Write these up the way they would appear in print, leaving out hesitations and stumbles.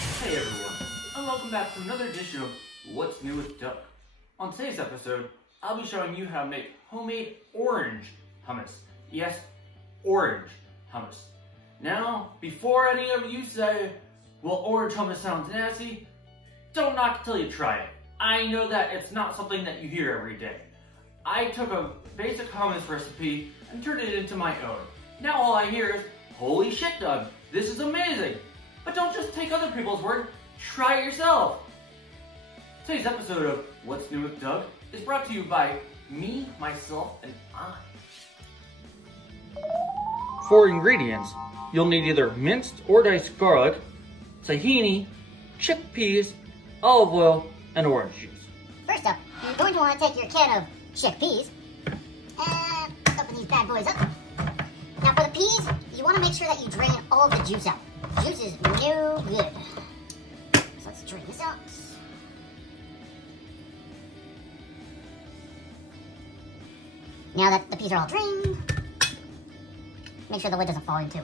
Hey everyone, and welcome back to another edition of What's New with Doug. On today's episode, I'll be showing you how to make homemade orange hummus. Yes, orange hummus. Now, before any of you say, well, orange hummus sounds nasty, don't knock it till you try it. I know that it's not something that you hear every day. I took a basic hummus recipe and turned it into my own. Now all I hear is, holy shit, Doug, this is amazing. But don't just take other people's word, try it yourself. Today's episode of What's New with Doug is brought to you by me, myself, and I. For ingredients, you'll need either minced or diced garlic, tahini, chickpeas, olive oil, and orange juice. First up, you're going to want to take your can of chickpeas and open these bad boys up. Now for the peas, you want to make sure that you drain all of the juice out. Juice is no good. So let's drain this out. Now that the peas are all drained, make sure the lid doesn't fall in too.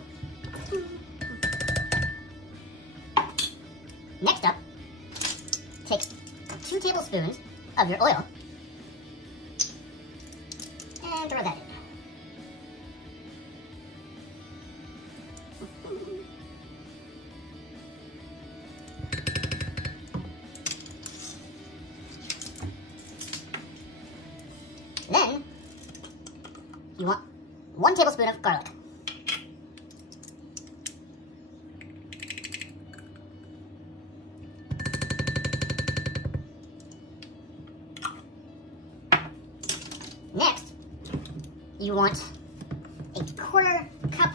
Next up, take 2 tablespoons of your oil and throw that in. Then, you want 1 tablespoon of garlic. Next, you want a 1/4 cup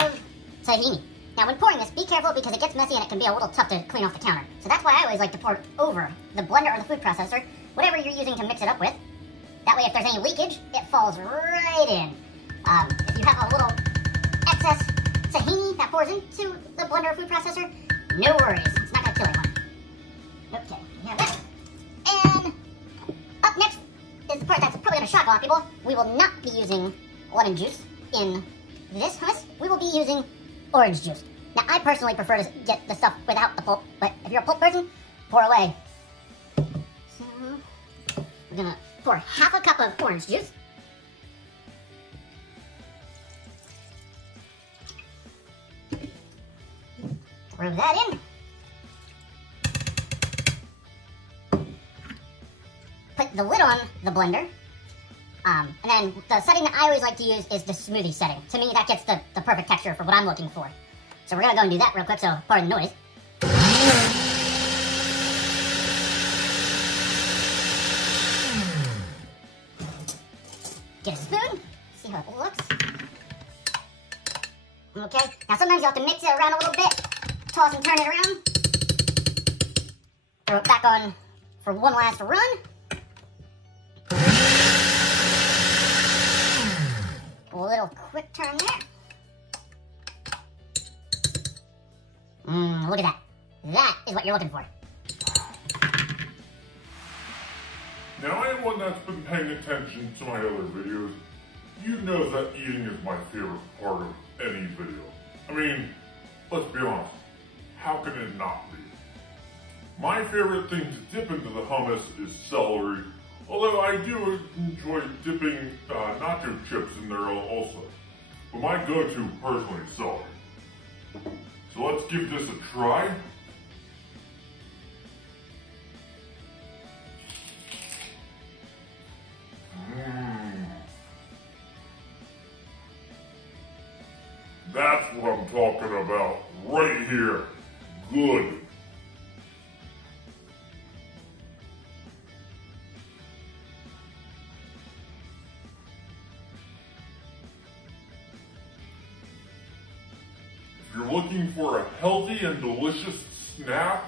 of tahini. Now when pouring this, be careful because it gets messy and it can be a little tough to clean off the counter. So that's why I always like to pour it over the blender or the food processor, whatever you're using to mix it up with. That way if there's any leakage, it falls right in. If you have a little excess tahini that pours into the blender or food processor, no worries, it's not gonna kill anyone. Okay, we have that. And up next is the part that's probably gonna shock a lot of people. We will not be using lemon juice in this hummus. We will be using orange juice. Now, I personally prefer to get the stuff without the pulp, but if you're a pulp person, pour away. So, we're gonna pour 1/2 cup of orange juice. Throw that in. Put the lid on the blender. And then the setting that I always like to use is the smoothie setting. To me, that gets the perfect texture for what I'm looking for. So we're gonna go and do that real quick, so pardon the noise. Get a spoon, see how it looks. Okay, now sometimes you have to mix it around a little bit, toss and turn it around. Throw it back on for one last run. A little quick turn there. Look at that. That is what you're looking for. Now, anyone that's been paying attention to my other videos, you know that eating is my favorite part of any video. I mean, let's be honest, how can it not be? My favorite thing to dip into the hummus is celery, although I do enjoy dipping nacho chips in there also. But my go-to personally is celery. So let's give this a try. That's what I'm talking about right here. Good. If you're looking for a healthy and delicious snack,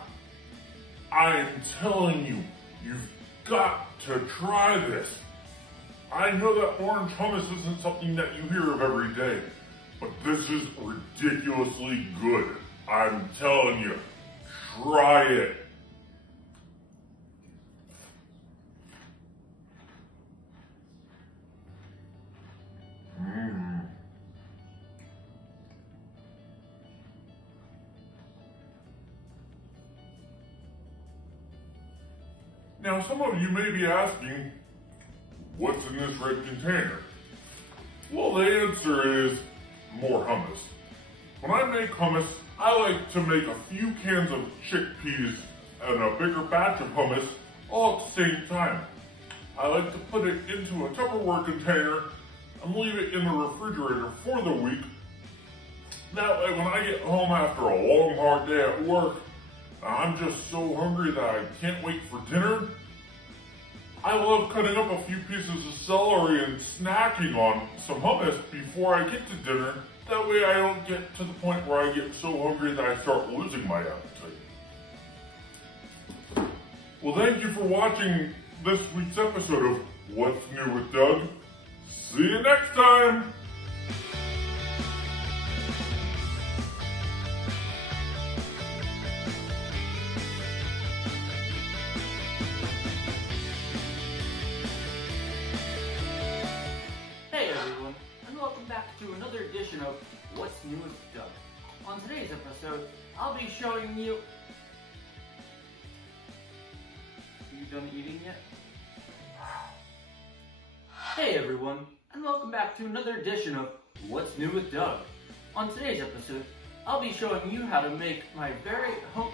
I am telling you, you've got to try this. I know that orange hummus isn't something that you hear of every day, but this is ridiculously good. I'm telling you, try it. Now some of you may be asking, what's in this red container? Well, the answer is more hummus. When I make hummus, I like to make a few cans of chickpeas and a bigger batch of hummus all at the same time. I like to put it into a Tupperware container and leave it in the refrigerator for the week. That way when I get home after a long hard day at work, I'm just so hungry that I can't wait for dinner. I love cutting up a few pieces of celery and snacking on some hummus before I get to dinner. That way I don't get to the point where I get so hungry that I start losing my appetite. Well, thank you for watching this week's episode of What's New with Doug. See you next time! Hey everyone, and welcome back to another edition of What's New with Doug. On today's episode, I'll be showing you... Are you done eating yet? Hey everyone, and welcome back to another edition of What's New with Doug. On today's episode, I'll be showing you how to make my very home...